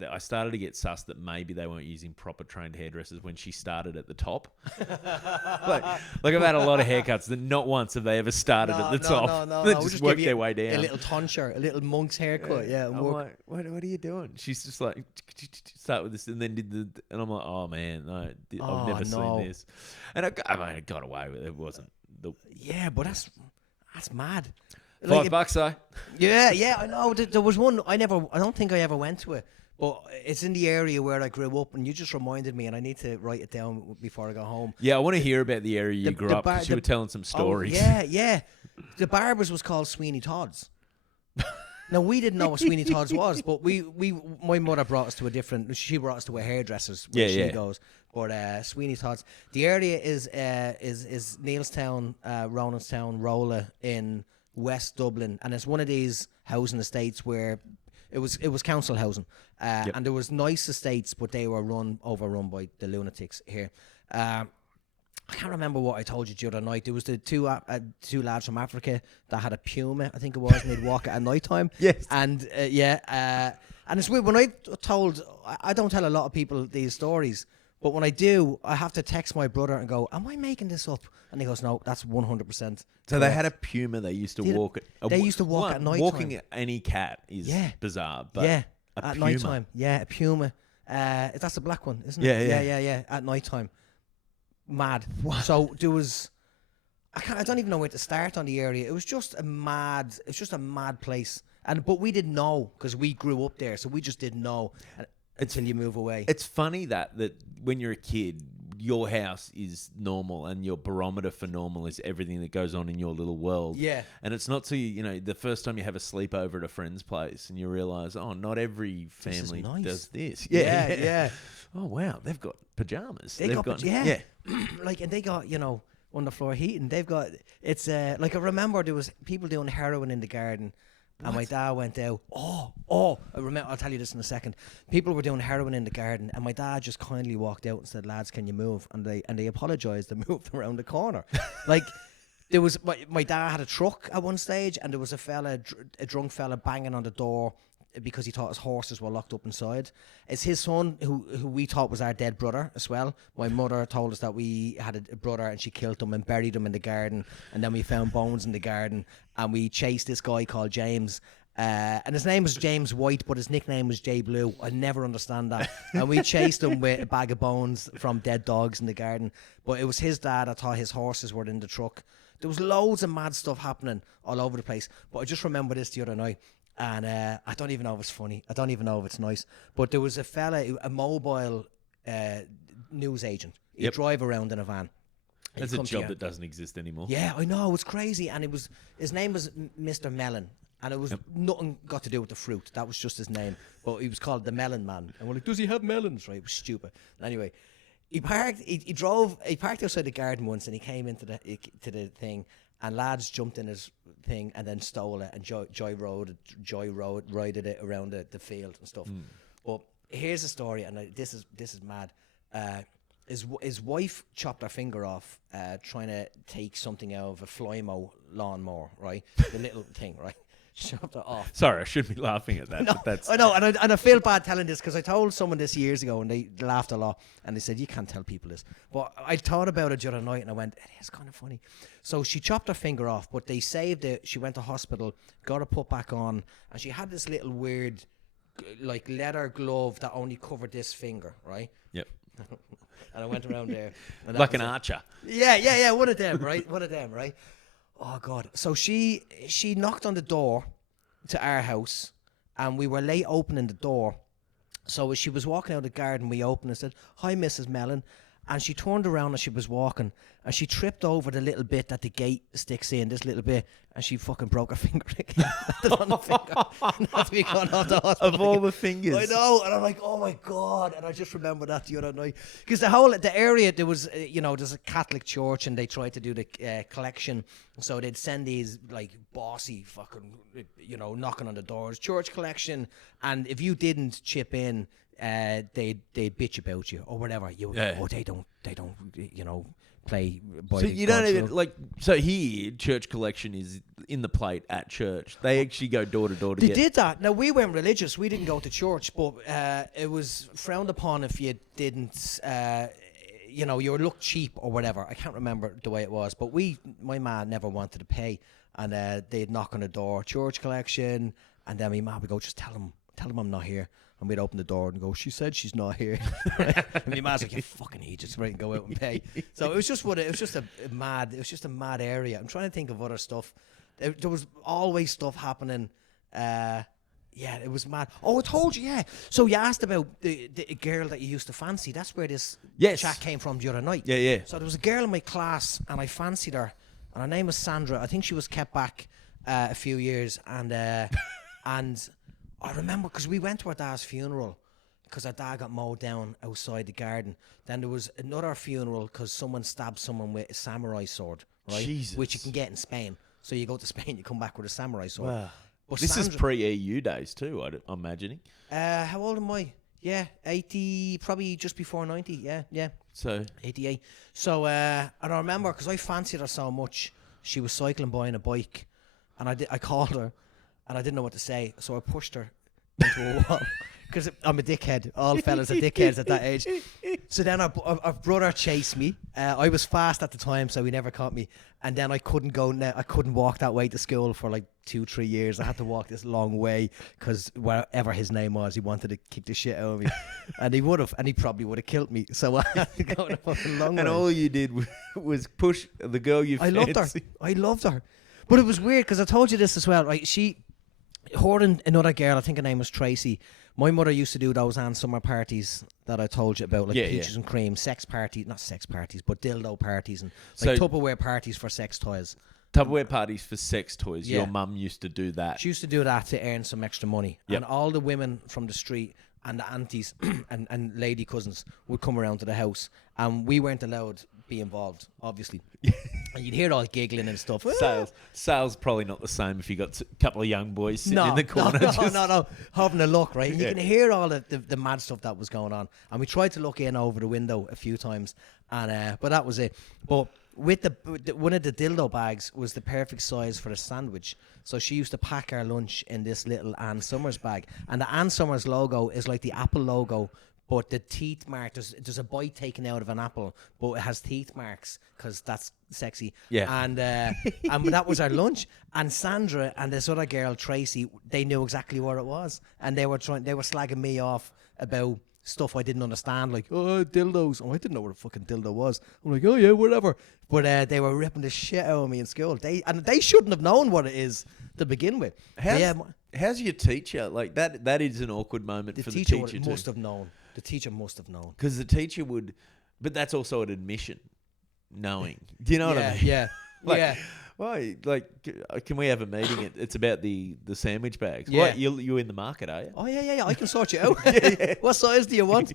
I started to get sus that maybe they weren't using proper trained hairdressers when she started at the top. like I've had a lot of haircuts that not once have they ever started at the top. No. They just work their way down. A little tonsure, a little monk's haircut. Yeah. I'm like, what are you doing? She's just like, start with this and then and I'm like, oh man, no, I've never seen this. And I got away with it. It wasn't Yeah, but that's mad. $5 though. Yeah, I know. There was one I don't think I ever went to it, but it's in the area where I grew up, and you just reminded me, and I need to write it down before I go home. Yeah, I want to hear about the area you grew up because you were telling some stories. Oh, yeah. The barber's was called Sweeney Todd's. Now, we didn't know what Sweeney Todd's was, but my mother brought us to she brought us to a hairdresser's where she goes. But Sweeney Todd's. The area is Neilstown, Ronanstown, Rolla in West Dublin, and it's one of these housing estates where it was council housing, and there was nice estates, but they were overrun by the lunatics here. I can't remember what I told you the other night. There was the two lads from Africa that had a puma, I think it was, and they'd walk it at night time. Yes. And and it's weird when I don't tell a lot of people these stories. But when I do, I have to text my brother and go, am I making this up? And he goes, no, that's 100%. So they had a puma they used to walk at. They used to walk at night Walking time. any cat is bizarre. But at puma. night time. Yeah, a puma. That's the black one, isn't it? Yeah. Yeah. At night time. Mad. So there was. I don't even know where to start on the area. It was just a mad. It's just a mad place. But we didn't know because we grew up there, so we just didn't know until you move away. It's funny that when you're a kid, your house is normal and your barometer for normal is everything that goes on in your little world. Yeah. And it's not till the first time you have a sleepover at a friend's place and you realise, oh, not every family nice. does this. Yeah. Oh, wow, they've got pajamas. They've got yeah. Like, and they got, underfloor heating. They've got, it's like, I remember there was people doing heroin in the garden. And my dad went out. I remember. I'll tell you this in a second. People were doing heroin in the garden, and my dad just kindly walked out and said, "Lads, can you move?" And they apologised and moved around the corner. Like there was my dad had a truck at one stage, and there was a drunk fella banging on the door because he thought his horses were locked up inside. It's his son who we thought was our dead brother as well. My mother told us that we had a brother and she killed him and buried him in the garden, and then we found bones in the garden, and we chased this guy called James. And his name was James White, but his nickname was Jay Blue. I never understand that. And we chased him with a bag of bones from dead dogs in the garden. But it was his dad. I thought his horses were in the truck. There was loads of mad stuff happening all over the place. But I just remember this the other night. And I don't even know if it's funny. I don't even know if it's nice. But there was a fella, a mobile news agent. He'd drive around in a van. That's a job that doesn't exist anymore. Yeah, I know. It's crazy. And his name was Mr. Melon. And it was nothing got to do with the fruit. That was just his name. But he was called the Melon Man. And we're like, does he have melons? Right? It was stupid. Anyway, he parked outside the garden once, and he came into the thing. And lads jumped in his thing and then stole it and joyrided it around the field and stuff. But here's a story, and this is mad. His wife chopped her finger off trying to take something out of a Flymo lawnmower, right? The little thing, right? Chopped it off. Sorry, I shouldn't be laughing at that. No, but that's... I know, and I feel bad telling this because I told someone this years ago and they laughed a lot and they said, you can't tell people this. But I thought about it the other night and I went, it is kind of funny. So she chopped her finger off, but they saved it. She went to hospital, got it put back on, and she had this little weird, like, leather glove that only covered this finger, right? Yep. And I went around there. And like an archer. Yeah, one of them, right? Oh, God. So she knocked on the door to our house, and we were late opening the door. So as she was walking out of the garden, we opened and said, "Hi, Mrs. Mellon." And she turned around as she was walking, and she tripped over the little bit that the gate sticks in, this little bit, and she fucking broke her finger again. On the finger. And that's me going off the hospital. Of all the fingers. I know, and I'm like, oh my God. And I just remember that the other night. Because the area, there was, there's a Catholic church, and they tried to do the collection. So they'd send these, like, bossy fucking, knocking on the doors, church collection. And if you didn't chip in, they'd bitch about you or whatever. They don't play by so the you don't God's even rule. so here church collection is in the plate at church. They actually go door to door to They get... did that. Now, we weren't religious. We didn't go to church, but it was frowned upon if you didn't, you were looked cheap or whatever. I can't remember the way it was, but my man never wanted to pay, and they'd knock on the door, church collection, and then my man would go, just tell him I'm not here. And we'd open the door and go, she said she's not here. And my man's like, you fucking idiots, right, and go out and pay. So it was just a mad area. I'm trying to think of other stuff. There was always stuff happening. It was mad. Oh, I told you, yeah. So you asked about the girl that you used to fancy. That's where this chat came from the other night. Yeah. So there was a girl in my class, and I fancied her, and her name was Sandra. I think she was kept back a few years, and I remember because we went to her dad's funeral because her dad got mowed down outside the garden. Then there was another funeral because someone stabbed someone with a samurai sword, right? Jesus. Which you can get in Spain. So you go to Spain, you come back with a samurai sword. Wow. But This is pre-EU days too, I'm imagining. How old am I? Yeah, 80, probably just before 90. Yeah. So 88. So, and I remember because I fancied her so much, she was cycling by on a bike, and I called her. And I didn't know what to say, so I pushed her into a wall. because I'm a dickhead. All fellas are dickheads at that age. So then our brother chased me. I was fast at the time, so he never caught me. And then I couldn't go. I couldn't walk that way to school for like 2-3 years. I had to walk this long way because wherever his name was, he wanted to kick the shit out of me, and he would have, and he probably would have killed me. So I had to go the fucking long way. And all you did was push the girl you I fancy. loved her, but it was weird because I told you this as well, right? Her and another girl, I think her name was Tracy. My mother used to do those summer parties that I told you about, like peaches and cream, not sex parties, but dildo parties and like Tupperware parties for sex toys. Tupperware parties for sex toys. Yeah. Your mum used to do that. She used to do that to earn some extra money. Yep. And all the women from the street and the aunties and lady cousins would come around to the house. And we weren't allowed to be involved, obviously. And you'd hear all giggling and stuff. Sales probably not the same if you got a couple of young boys sitting in the corner. No, having a look, right? And you can hear all the mad stuff that was going on. And we tried to look in over the window a few times, and but that was it. But with one of the dildo bags was the perfect size for a sandwich. So she used to pack our lunch in this little Ann Summers bag. And the Ann Summers logo is like the Apple logo, but the teeth mark, there's a bite taken out of an apple, but it has teeth marks because that's sexy. Yeah. And that was our lunch. And Sandra and this other girl, Tracy, they knew exactly what it was. And they were slagging me off about stuff I didn't understand, like, oh, dildos. Oh, I didn't know what a fucking dildo was. I'm like, oh yeah, whatever. But they were ripping the shit out of me in school. They shouldn't have known what it is to begin with. How's your teacher? Like that is an awkward moment for the teacher must have known. The teacher must have known. Because the teacher would, but that's also an admission, knowing. Do you know what I mean? Yeah, yeah. Why? Like, can we have a meeting? It's about the sandwich bags. Yeah. What, you in the market, are you? Oh, yeah. I can sort you out. What size do you want?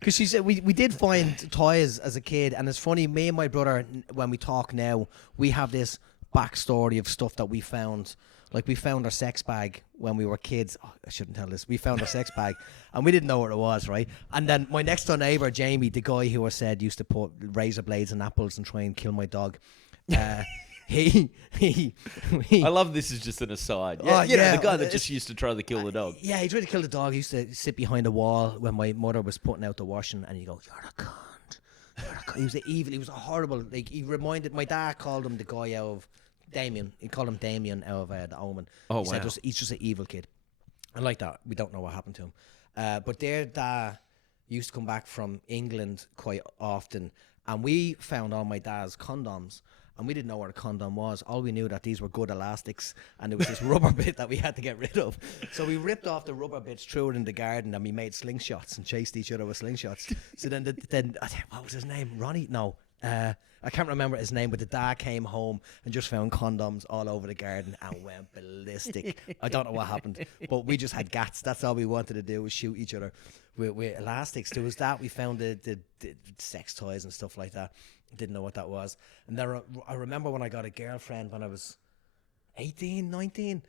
Because she said we did find toys as a kid. And it's funny, me and my brother, when we talk now, we have this backstory of stuff that we found. Like, we found our sex bag when we were kids. Oh, I shouldn't tell this. We found our sex bag, and we didn't know what it was, right? And then my next door neighbour, Jamie, the guy who I said used to put razor blades in apples and try and kill my dog, he I love this as just an aside. Yeah, the guy that just used to try to kill the dog. Yeah, he tried to kill the dog. He used to sit behind a wall when my mother was putting out the washing, and he'd go, "You're a cunt. You're a cunt." He was evil. He was horrible. Like, he reminded, my dad called him the guy out of Damien. He called him Damien out of The Omen. Oh, he said he's just an evil kid. And like that, we don't know what happened to him. But their dad used to come back from England quite often, and we found all my dad's condoms. And we didn't know what a condom was. All we knew that these were good elastics, and there was this rubber bit that we had to get rid of. So we ripped off the rubber bits, threw it in the garden, and we made slingshots and chased each other with slingshots. So then what was his name? Ronnie? No. I can't remember his name, but the dad came home and just found condoms all over the garden and went ballistic. I don't know what happened, but we just had gats. That's all we wanted to do, was shoot each other with elastics. There was that. We found the sex toys and stuff like that. Didn't know what that was. And then I remember when I got a girlfriend when I was 18, 19,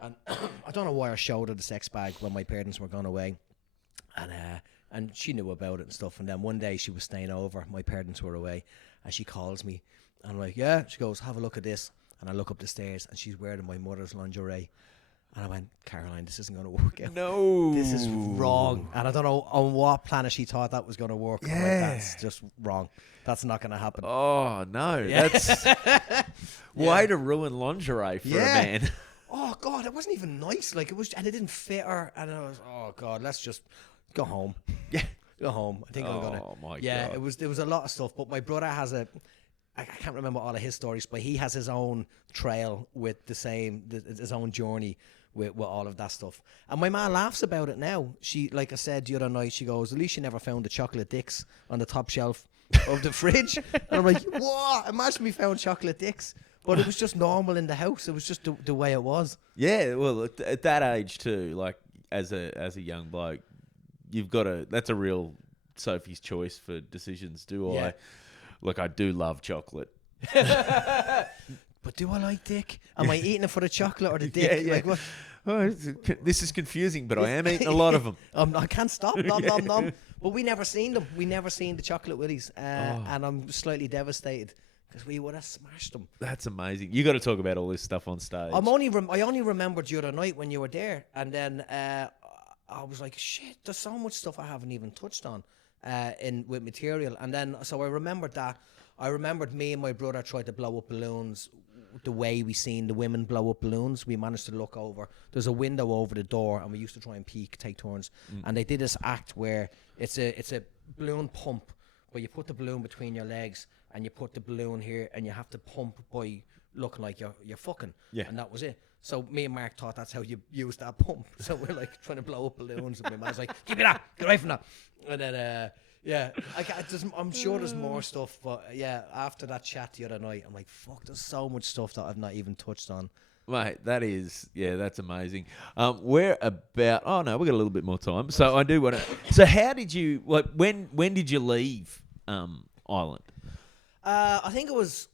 and I don't know why I showed her the sex bag when my parents were gone away, and she knew about it and stuff. And then one day she was staying over, my parents were away, and she calls me, and I'm like, yeah. She goes, have a look at this. And I look up the stairs, and she's wearing my mother's lingerie. And I went, Caroline, this isn't going to work out. No. This is wrong. And I don't know on what planet she thought that was going to work. Yeah. Like, that's just wrong. That's not going to happen. Oh, no. Yeah. That's way to ruin lingerie for a man. Oh, God, it wasn't even nice. Like, it was, and it didn't fit her. And I was, oh, God, let's just go home. Yeah. Go home. I think I'm going to. Oh, my God. Yeah, there was a lot of stuff. But my brother has I can't remember all of his stories, but he has his own trail with his own journey with all of that stuff. And my ma laughs about it now. She, like I said the other night, she goes, at least you never found the chocolate dicks on the top shelf of the fridge. And I'm like, what? Imagine we found chocolate dicks. But it was just normal in the house. It was just the way it was. Yeah, well, at that age too, like as a young bloke, you've got that's a real Sophie's choice for decisions. I do love chocolate. But do I like dick? Am I eating it for the chocolate or the dick? Yeah. Like, what? Oh, this is confusing, but I am eating a lot of them. I can't stop. Nom, nom, nom. But we never seen them. We never seen the chocolate willies. And I'm slightly devastated because we would have smashed them. That's amazing. You got to talk about all this stuff on stage. I only remembered the other night when you were there. And then I was like, shit, there's so much stuff I haven't even touched on with material. And then, so I remembered that. I remembered me and my brother tried to blow up balloons the way we seen the women blow up balloons. We managed to look over. There's a window over the door, and we used to try and peek, take turns. And they did this act where it's a balloon pump, where you put the balloon between your legs, and you put the balloon here, and you have to pump by looking like you're fucking. Yeah. And that was it. So me and Mark thought that's how you use that pump. So we're like trying to blow up balloons, and my man's like, "Give me that, get away from that." And then, I'm sure there's more stuff, but yeah, after that chat the other night, I'm like, "Fuck, there's so much stuff that I've not even touched on." Mate, that's amazing. We're about, oh no, we got a little bit more time. So I do want to, so how did you, like, when did you leave Ireland? I think it was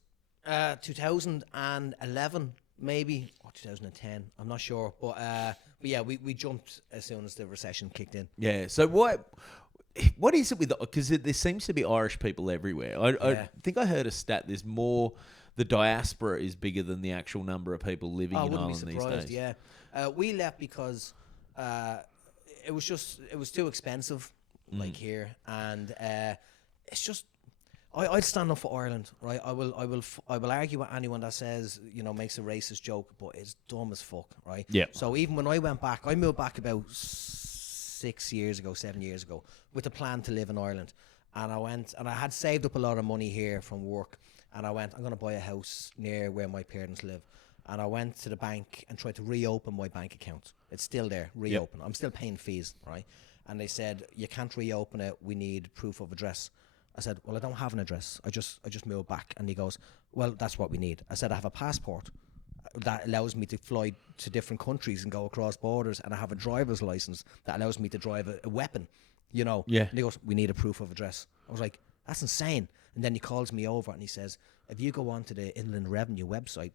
2011, maybe, or 2010. I'm not sure, but yeah, we jumped as soon as the recession kicked in. Yeah. So what is it with, because there seems to be Irish people everywhere. I think I heard a stat. There's more. The diaspora is bigger than the actual number of people living in Ireland these days. Yeah, we left because it was too expensive, like here, and it's just. I'd stand up for Ireland, right? I will argue with anyone that says, makes a racist joke, but it's dumb as fuck, right? Yeah. So even when I went back, I moved back about 7 years ago, with a plan to live in Ireland, and I went and I had saved up a lot of money here from work, and I went, I'm going to buy a house near where my parents live, and I went to the bank and tried to reopen my bank account. It's still there, reopen. Yep. I'm still paying fees, right? And they said, you can't reopen it. We need proof of address. I said, well, I don't have an address. I just moved back. And he goes, well, that's what we need. I said, I have a passport that allows me to fly to different countries and go across borders, and I have a driver's license that allows me to drive a weapon, Yeah. And he goes, we need a proof of address. I was like, that's insane. And then he calls me over and he says, if you go onto the Inland Revenue website,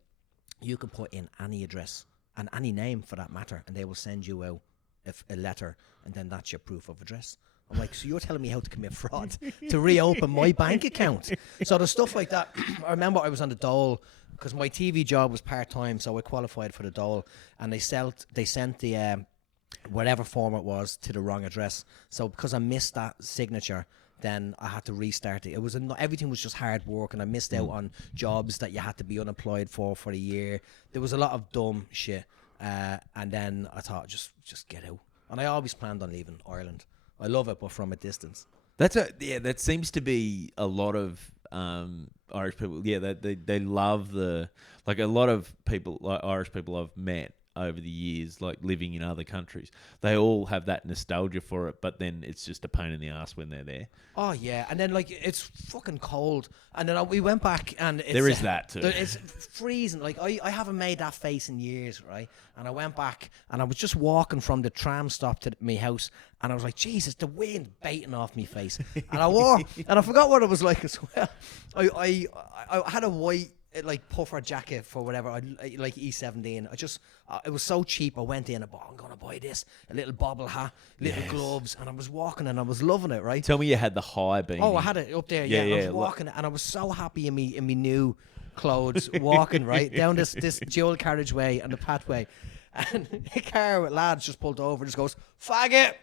you can put in any address and any name for that matter, and they will send you out a letter, and then that's your proof of address. I'm like, so you're telling me how to commit fraud to reopen my bank account? So there's stuff like that. I remember I was on the dole because my TV job was part-time, so I qualified for the dole, and they sent the whatever form it was to the wrong address. So because I missed that signature, then I had to restart it. Everything was just hard work, and I missed out on jobs that you had to be unemployed for a year. There was a lot of dumb shit, and then I thought, just get out. And I always planned on leaving Ireland. I love it, but from a distance. That seems to be a lot of Irish people. Yeah, they love a lot of people, like Irish people I've met over the years, like living in other countries. They all have that nostalgia for it, but then it's just a pain in the ass when they're there. Oh yeah, and then like it's fucking cold, and then we went back, and there is that too. It's freezing. Like I haven't made that face in years, right? And I went back, and I was just walking from the tram stop to my house, and I was like, Jesus, the wind baiting off me face, and I forgot what it was like as well. I had a white puffer jacket for whatever, like E17. It was so cheap. I went in and bought, I'm going to buy this, a little bobble hat, little gloves, and I was walking and I was loving it, right? Tell me you had the high beanie. Oh, I had it up there, yeah. I was walking and I was so happy in me new clothes, walking, right, down this dual carriageway and the pathway. And a car with lads just pulled over and just goes, faggot!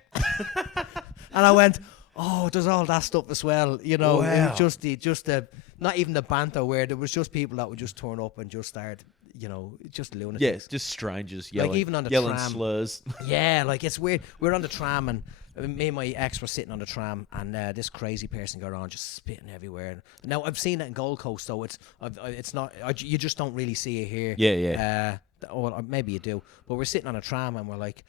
And I went, oh, there's all that stuff as well, Wow. It was just not even the banter where there was just people that would just turn up and just start, just lunatics. Yes, just strangers yelling, like even on the yelling tram. slurs. Yeah, like it's weird. We were on the tram, and me and my ex were sitting on the tram, and this crazy person got on just spitting everywhere. Now I've seen it in Gold Coast, so it's not. You just don't really see it here. Yeah. Or maybe you do, but we're sitting on a tram and we're like,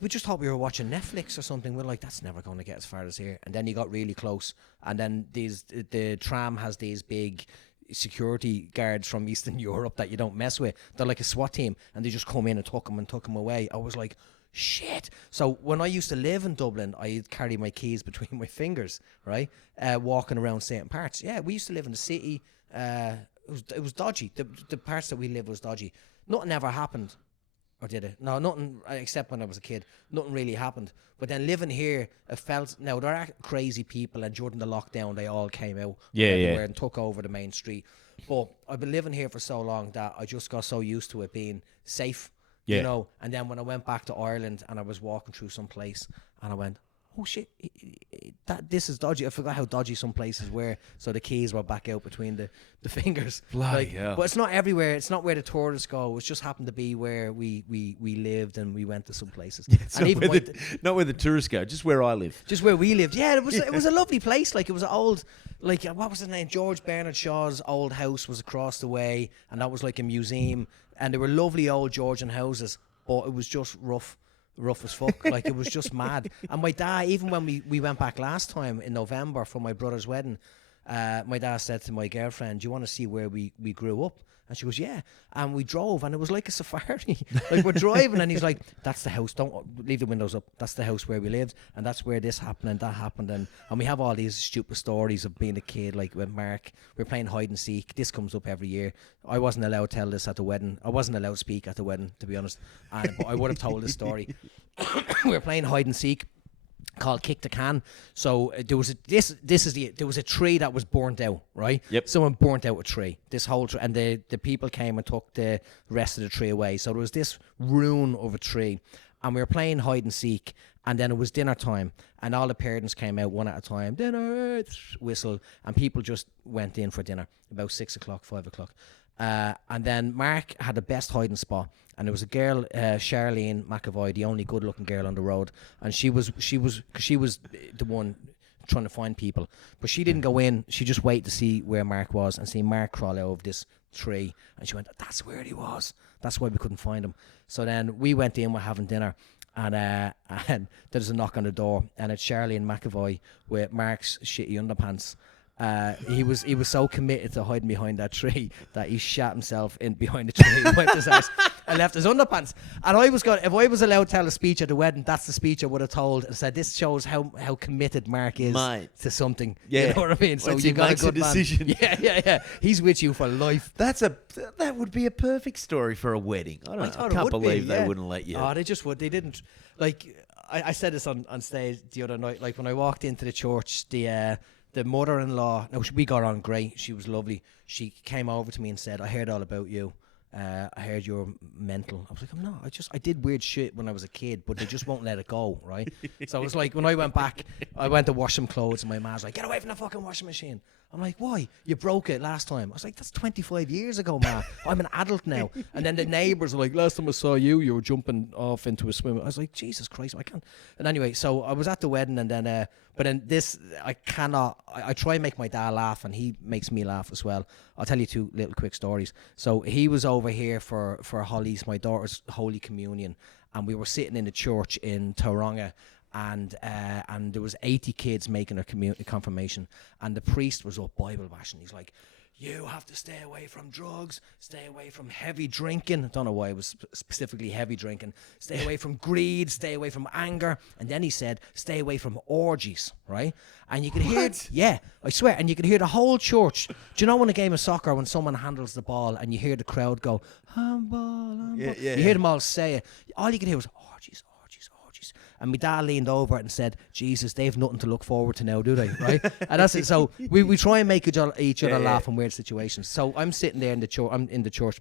we just thought we were watching Netflix or something. We're like, that's never going to get as far as here. And then you got really close, and then the tram has these big security guards from Eastern Europe that you don't mess with. They're like a SWAT team, and they just come in and took them away. I was like, shit. So when I used to live in Dublin, I'd carry my keys between my fingers, right? Walking around certain parts. Yeah, we used to live in the city. It was dodgy. The parts that we lived was dodgy. Nothing ever happened. Or did it? No, nothing, except when I was a kid. Nothing really happened. But then living here, it felt... Now, there are crazy people, and during the lockdown, they all came out everywhere and took over the main street. But I've been living here for so long that I just got so used to it being safe. Yeah. You know, and then when I went back to Ireland and I was walking through some place and I went, oh shit, this is dodgy. I forgot how dodgy some places were. So the keys were back out between the fingers. Bloody hell. But it's not everywhere. It's not where the tourists go. It just happened to be where we lived and we went to some places. It's and not, even not where the tourists go, just where I live. just where we lived. Yeah, it was a lovely place. Like, it was an old, like, what was his name? George Bernard Shaw's old house was across the way, and that was like a museum. And they were lovely old Georgian houses, but it was just rough as fuck. Like, it was just mad. And my dad, even when we went back last time in November for my brother's wedding, my dad said to my girlfriend, do you want to see where we grew up? And she goes, yeah. And we drove, and it was like a safari. Like, we're driving, and he's like, that's the house. Don't leave the windows up. That's the house where we lived, and that's where this happened and that happened. And we have all these stupid stories of being a kid. Like, with Mark, we're playing hide and seek. This comes up every year. I wasn't allowed to tell this at the wedding. I wasn't allowed to speak at the wedding, to be honest. But I would have told this story. We were playing hide and seek, called Kick the Can. So there was there was a tree that was burnt out, right? Yep. Someone burnt out a tree. This whole tree, and the people came and took the rest of the tree away. So there was this ruin of a tree, and we were playing hide and seek. And then it was dinner time, and all the parents came out one at a time. Dinner, whistle, and people just went in for dinner about 6 o'clock, 5 o'clock. And then Mark had the best hiding spot, and there was a girl, Charlene McElroy, the only good-looking girl on the road, and she was the one trying to find people, but she didn't go in. She just waited to see where Mark was and see Mark crawl out of this tree, and she went, "That's where he was. That's why we couldn't find him." So then we went in, we're having dinner. And there's a knock on the door, and it's Charlene McElroy with Mark's shitty underpants. He was so committed to hiding behind that tree that he shot himself in behind the tree, went to his house, and left his underpants. And if I was allowed to tell a speech at the wedding, that's the speech I would have told and said, "This shows how committed Mark is to something." Yeah. You know what I mean? So Once you he got makes a good a decision. man. Yeah. He's with you for life. That would be a perfect story for a wedding. I can't believe they wouldn't let you. Oh, they just would. They didn't. Like, I said this on stage the other night. Like, when I walked into the church, the mother-in-law, no, we got on great. She was lovely. She came over to me and said, "I heard all about you. I heard you're mental." I was like, "I'm not. I did weird shit when I was a kid, but they just won't let it go, right?" So it was like, when I went back, I went to wash some clothes, and my mom's like, "Get away from the fucking washing machine." I'm like, "Why? You broke it last time." I was like, "That's 25 years ago, Ma. I'm an adult now." And then the neighbours were like, "Last time I saw you, you were jumping off into a swim." I was like, "Jesus Christ, I can't." And anyway, so I was at the wedding, and then, but then this, I cannot. I try and make my dad laugh, and he makes me laugh as well. I'll tell you two little quick stories. So he was over here for Holly's, my daughter's Holy Communion, and we were sitting in the church in Tauranga. And there was 80 kids making their confirmation, and the priest was up Bible bashing. He's like, "You have to stay away from drugs, stay away from heavy drinking." I don't know why it was specifically heavy drinking. "Stay away from greed, stay away from anger." And then he said, "Stay away from orgies," right? And you could hear, yeah, I swear, and you could hear the whole church. Do you know, in a game of soccer, when someone handles the ball and you hear the crowd go, "Handball, handball," you hear them all say it. All you could hear was orgies. And my dad leaned over and said, "Jesus, they've nothing to look forward to now, do they?" Right? And that's it. So we try and make each other laugh in weird situations. So I'm sitting there in the church. I'm in the church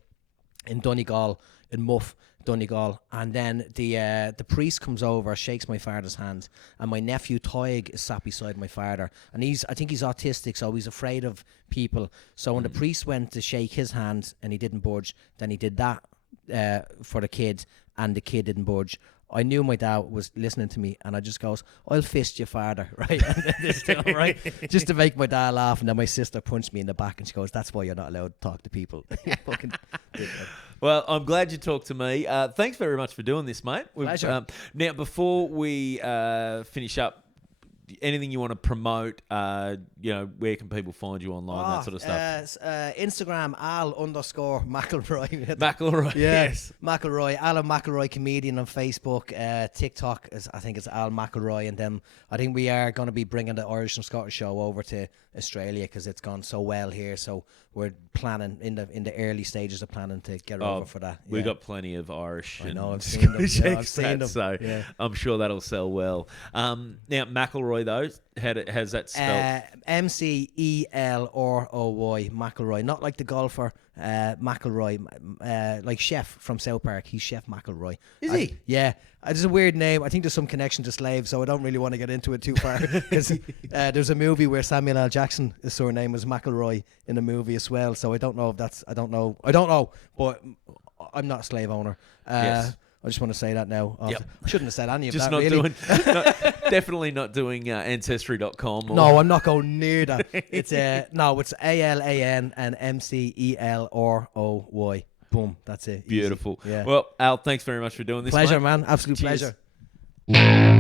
in Donegal, in Muff, Donegal, and then the priest comes over, shakes my father's hand, and my nephew Toig is sat beside my father, and I think he's autistic, so he's afraid of people. So when the priest went to shake his hand and he didn't budge, then he did that for the kid, and the kid didn't budge. I knew my dad was listening to me, and I just goes, "I'll fist your father," right? And then this time, right? Just to make my dad laugh, and then my sister punched me in the back, and she goes, "That's why you're not allowed to talk to people." Fucking dickhead. Well, I'm glad you talked to me. Thanks very much for doing this, mate. Pleasure. Now, before we finish up, anything you want to promote? Where can people find you online? That sort of stuff. Instagram Al_McElroy. McElroy. Yes. McElroy. Alan McElroy comedian on Facebook. TikTok I think it's Al McElroy, and then I think we are going to be bringing the Irish and Scottish show over to Australia because it's gone so well here. So we're planning in the early stages of planning to get over for that. We got plenty of Irish and I've seen them. Scottish Yeah, I've seen them. expats, so Yeah. I'm sure that'll sell well. Now McElroy McElroy though? How's that spelled? McElroy, McElroy. Not like the golfer, McElroy, like Chef from South Park. He's Chef McElroy. Is he? Yeah. It's a weird name. I think there's some connection to slaves, so I don't really want to get into it too far. Because there's a movie where Samuel L. Jackson, his surname was McElroy in the movie as well. So I don't know if that's. I don't know. But I'm not a slave owner. Yes. I just want to say that now. I shouldn't have said any of Just that. not really. definitely not doing Ancestry.com. No, I'm not going near that. It's it's ALAN and McElroy. Boom, that's it. Beautiful. Easy. Yeah. Well, Al, thanks very much for doing this. Pleasure, mate. man. Absolute Cheers. pleasure.